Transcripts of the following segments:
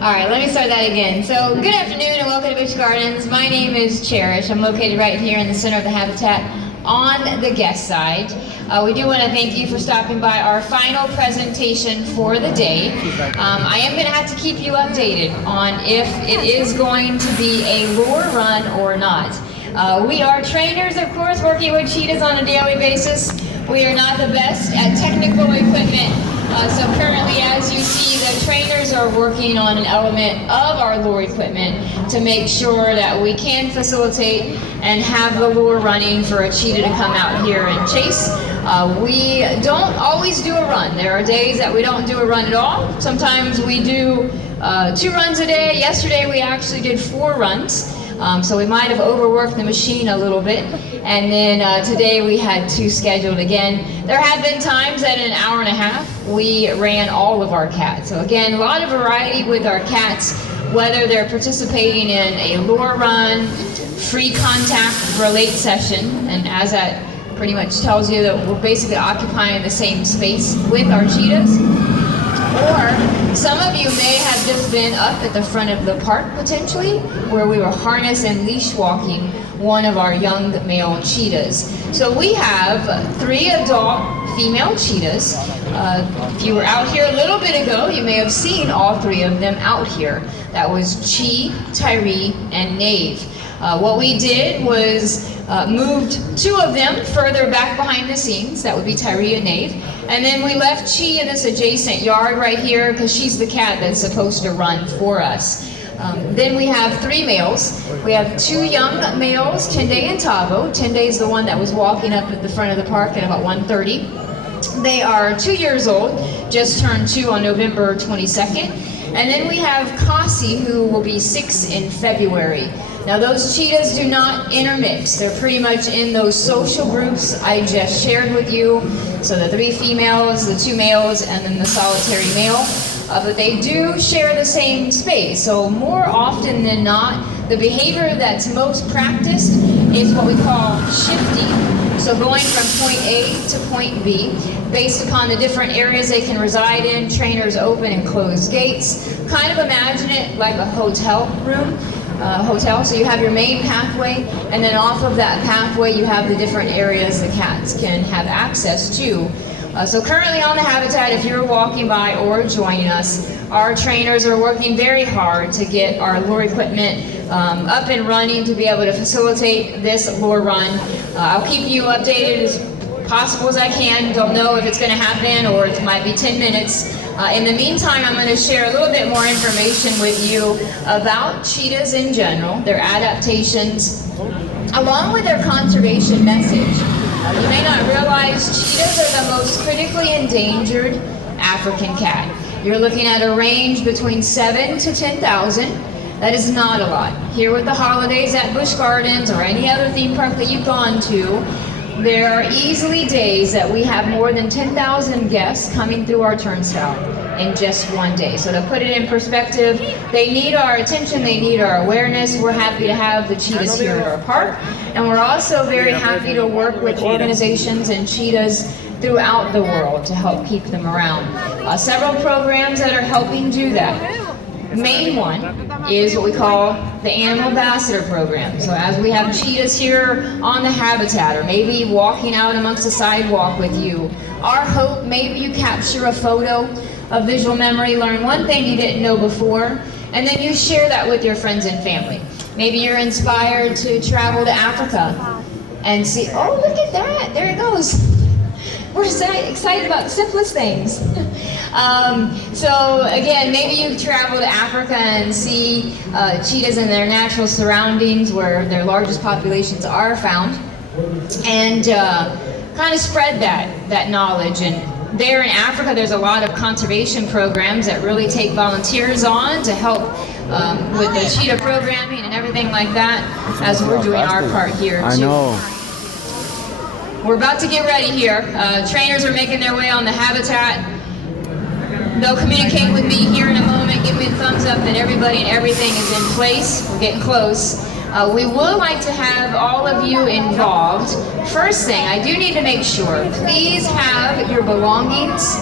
All right, let me start that again. So, good afternoon and welcome to Busch Gardens. My name is Cherish. I'm located right here in the center of the habitat on the guest side. We do want to thank you for stopping by our final presentation for the day. I am going to have to keep you updated on if it is going to be a lure run or not. We are trainers, of course, working with cheetahs on a daily basis. We are not the best at technical equipment. So currently, as you see, the trainers are working on an element of our lure equipment to make sure that we can facilitate and have the lure running for a cheetah to come out here and chase. We don't always do a run. There are days that we don't do a run at all. Sometimes we do 2 runs a day. Yesterday we actually did 4 runs. So we might have overworked the machine a little bit. And then today we had 2 scheduled again. There have been times that in an hour and a half we ran all of our cats. So again, a lot of variety with our cats, whether they're participating in a lure run, free contact relate session, and as that pretty much tells you that we're basically occupying the same space with our cheetahs. Or some of you may have just been up at the front of the park potentially, where we were harness and leash walking one of our young male cheetahs. So we have 3 adult female cheetahs. If you were out here a little bit ago, you may have seen all 3 of them out here. That was Chi, Tyree, and Nave. What we did was moved 2 of them further back behind the scenes. That would be Tyree and Nave. And then we left Chi in this adjacent yard right here because she's the cat that's supposed to run for us. Then we have 3 males. We have 2 young males, Tende and Tavo. Tende is the one that was walking up at the front of the park at about 1:30. They are 2 years old, just turned 2 on November 22nd. And then we have Kasi, who will be 6 in February. Now those cheetahs do not intermix. They're pretty much in those social groups I just shared with you. So the 3 females, the 2 males, and then the solitary male. But they do share the same space. So more often than not, the behavior that's most practiced is what we call shifting. So going from point A to point B, based upon the different areas they can reside in, trainers open and close gates. Kind of imagine it like a hotel room. So you have your main pathway, and then off of that pathway you have the different areas the cats can have access to. So currently on the habitat, if you're walking by or joining us, our trainers are working very hard to get our lure equipment up and running to be able to facilitate this lure run. I'll keep you updated as possible as I can. Don't know if it's going to happen or it might be 10 minutes. In the meantime, I'm going to share a little bit more information with you about cheetahs in general, their adaptations, along with their conservation message. You may not realize cheetahs are the most critically endangered African cat. You're looking at a range between 7 to 10,000. That is not a lot. Here with the holidays at Busch Gardens or any other theme park that you've gone to, there are easily days that we have more than 10,000 guests coming through our turnstile in just one day. So to put it in perspective, they need our attention, they need our awareness. We're happy to have the cheetahs here at our park. And we're also very happy to work with organizations and cheetahs throughout the world to help keep them around. Several programs that are helping do that. The main one is what we call the Animal Ambassador Program. So as we have cheetahs here on the habitat, or maybe walking out amongst the sidewalk with you, our hope, maybe you capture a photo, a visual memory, learn one thing you didn't know before, and then you share that with your friends and family. Maybe you're inspired to travel to Africa and see, oh, look at that, there it goes. We're excited about the simplest things. So again, maybe you travel to Africa and see cheetahs in their natural surroundings where their largest populations are found, and kind of spread that knowledge. And there in Africa, there's a lot of conservation programs that really take volunteers on to help with the cheetah programming and everything like that, as we're doing our part here too. I know. We're about to get ready here. Trainers are making their way on the habitat. They'll communicate with me here in a moment, give me a thumbs up that everybody and everything is in place. We're getting close. We would like to have all of you involved. First thing, I do need to make sure, please have your belongings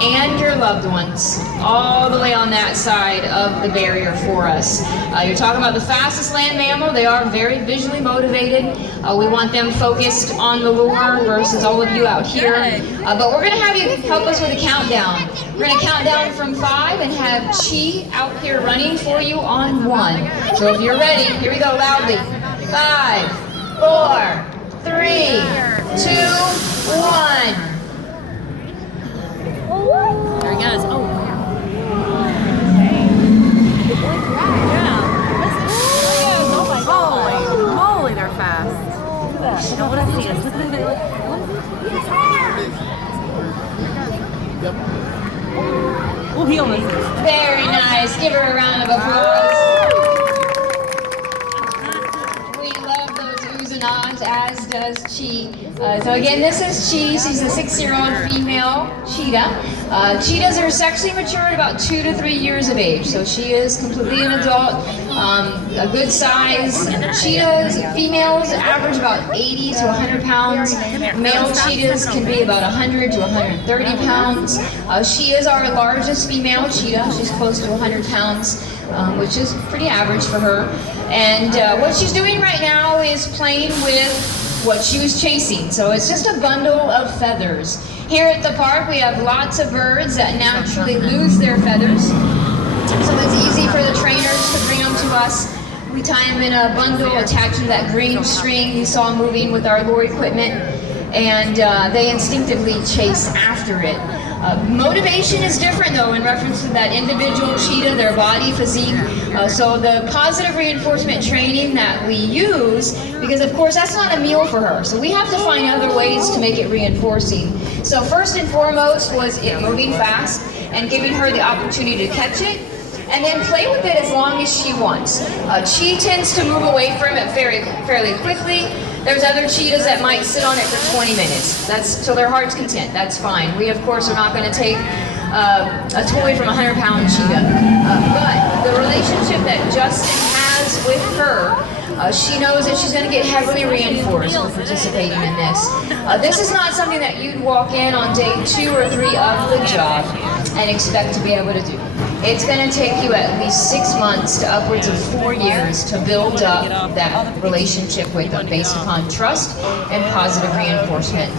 and your loved ones all the way on that side of the barrier for us. You're talking about the fastest land mammal. They are very visually motivated. We want them focused on the lure versus all of you out here. But we're going to have you help us with a countdown. We're going to count down from 5 and have Chi out here running for you on 1. So if you're ready, here we go loudly. 5, 4, 3, 2, 1. There he goes. Oh. Holy moly, they're fast. Don't want to see us. Oh, he almost is. Very nice. Give her a round of applause. We love those oohs and ahs, as does Chi. So again, this is Chi. She's a 6-year-old female cheetah. Cheetahs are sexually mature at about 2 to 3 years of age, so she is completely an adult, a good size. Cheetahs, females average about 80 to 100 pounds. Male cheetahs can be about 100 to 130 pounds. She is our largest female cheetah. She's close to 100 pounds, which is pretty average for her. And what she's doing right now is playing with what she was chasing. So it's just a bundle of feathers. Here at the park, we have lots of birds that naturally lose their feathers. So it's easy for the trainers to bring them to us. We tie them in a bundle attached to that green string you saw moving with our lure equipment, and they instinctively chase after it. Motivation is different though in reference to that individual cheetah, their body physique. So the positive reinforcement training that we use, because of course that's not a meal for her, so we have to find other ways to make it reinforcing. So first and foremost was it moving fast and giving her the opportunity to catch it, and then play with it as long as she wants. She tends to move away from it fairly quickly. There's other cheetahs that might sit on it for 20 minutes. That's till their heart's content. That's fine. We, of course, are not going to take a toy from a 100-pound cheetah. But the relationship that Justin has with her, she knows that she's going to get heavily reinforced for participating in this. This is not something that you'd walk in on day 2 or 3 of the job and expect to be able to do. It's going to take you at least 6 months to upwards of 4 years to build up that relationship with them based upon trust and positive reinforcement.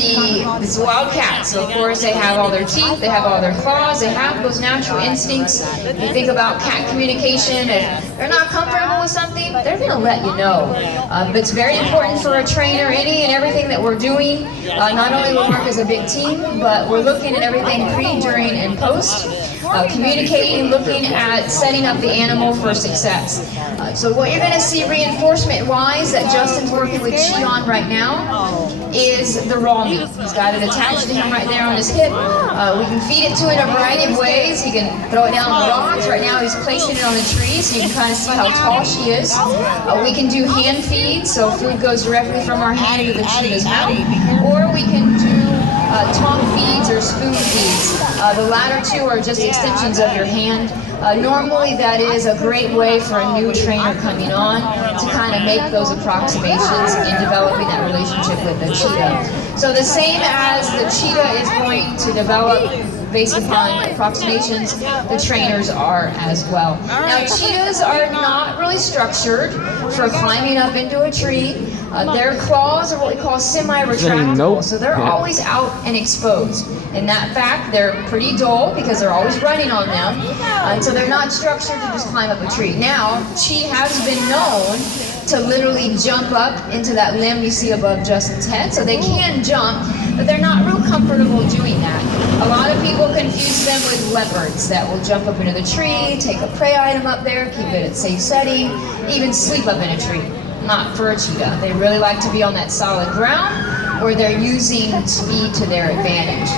It's a wild cat, so of course they have all their teeth, they have all their claws, they have those natural instincts. If you think about cat communication, if they're not comfortable with something, they're going to let you know. But it's very important for a trainer, any and everything that we're doing. Not only we work as a big team, but we're looking at everything pre, during, and post. Communicating, looking at setting up the animal for success. So what you're going to see reinforcement-wise that Justin's working with Chi on right now is the raw meat. He's got it attached to him right there on his hip. We can feed it to it in a variety of ways. He can throw it down the rocks. Right now he's placing it on the tree so you can kind of see how tall she is. We can do hand feeds, so food goes directly from our hand to the cheetah's mouth. Or we can do tongue feeds or spoon feeds. The latter two are just extensions of your hand. Normally that is a great way for a new trainer coming on to kind of make those approximations in developing that relationship with the cheetah. So the same as the cheetah is going to develop based upon approximations, the trainers are as well. Now cheetahs are not really structured for climbing up into a tree. Their claws are what we call semi-retractable, so they're always out and exposed. In that fact, they're pretty dull because they're always running on them, and so they're not structured to just climb up a tree. Now, Chi has been known to literally jump up into that limb you see above Justin's head, so they can jump, but they're not real comfortable doing that. A lot of people confuse them with leopards that will jump up into the tree, take a prey item up there, keep it at safe setting, even sleep up in a tree. Not for a cheetah. They really like to be on that solid ground where they're using speed to their advantage.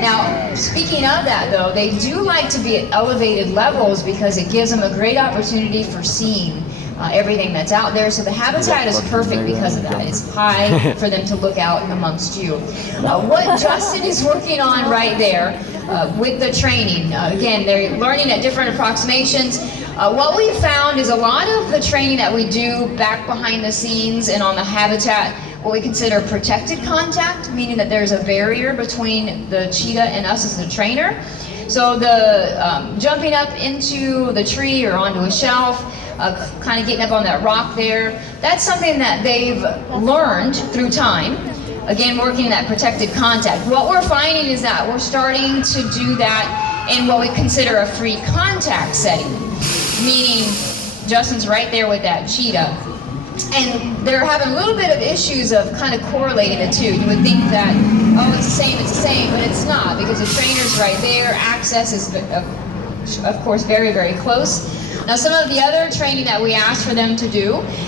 Now, speaking of that though, they do like to be at elevated levels because it gives them a great opportunity for seeing everything that's out there. So the habitat is perfect because of that. It's high for them to look out amongst you. What Justin is working on right there with the training, again, they're learning at different approximations. What we found is a lot of the training that we do back behind the scenes and on the habitat, what we consider protected contact, meaning that there's a barrier between the cheetah and us as the trainer. So the jumping up into the tree or onto a shelf, kind of getting up on that rock there, that's something that they've learned through time. Again, working in that protected contact. What we're finding is that we're starting to do that in what we consider a free contact setting, meaning Justin's right there with that cheetah. And they're having a little bit of issues of kind of correlating the two. You would think that, oh, it's the same, but it's not, because the trainer's right there. Access is, of course, very, very close. Now, some of the other training that we ask for them to do